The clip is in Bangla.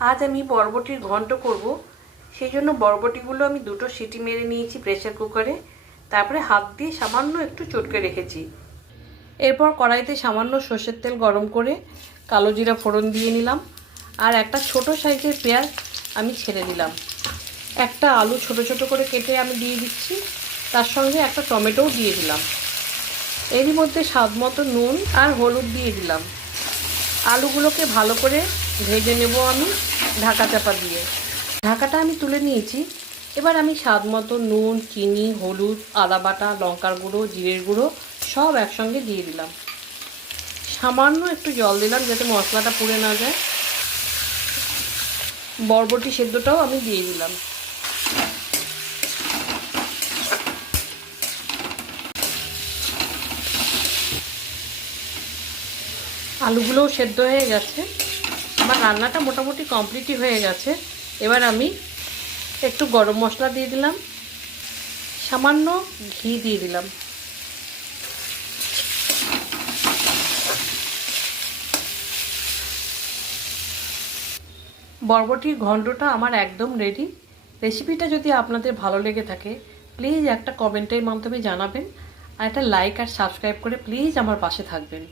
আজ আমি বরবটির ঘন্ট করব। সেই জন্য বরবটিগুলো আমি দুটো সিটি মেরে নিয়েছি প্রেসার কুকারে। তারপরে হাত দিয়ে সামান্য একটু চটকে রেখেছি। এরপর কড়াইতে সামান্য সর্ষের তেল গরম করে কালো জিরা ফোড়ন দিয়ে নিলাম। আর একটা ছোট সাইজের পেঁয়াজ আমি ছেড়ে দিলাম। একটা আলু ছোট ছোট করে কেটে আমি দিয়ে দিচ্ছি। তার সঙ্গে একটা টমেটোও দিয়ে দিলাম। এরই মধ্যে স্বাদ মতো নুন আর হলুদ দিয়ে দিলাম। আলুগুলোকে ভালো করে ভেজে নেব আমি ঢাকা চাপা দিয়ে। ঢাকাটা আমি তুলে নিয়েছি। এবার আমি স্বাদ মতো নুন, চিনি, হলুদ, আদা বাটা, লঙ্কার গুঁড়ো, জিরের গুঁড়ো সব একসঙ্গে দিয়ে দিলাম। সামান্য একটু জল দিলাম যাতে মশলাটা পুড়ে না যায়। বরবটি সেদ্ধটাও আমি দিয়ে দিলাম। আলুগুলোও সেদ্ধ হয়ে গেছে। আমার রান্নাটা মোটামুটি কমপ্লিটই হয়ে গেছে। এবার আমি একটু গরম মশলা দিয়ে দিলাম। সামান্য ঘি দিয়ে দিলাম। বরবটির ঘন্টটা আমার একদম রেডি রেসিপিটা যদি আপনাদের ভালো লেগে থাকে প্লিজ একটা কমেন্টের মাধ্যমে জানাবেন। আর একটা লাইক আর সাবস্ক্রাইব করে প্লিজ আমার পাশে থাকবেন।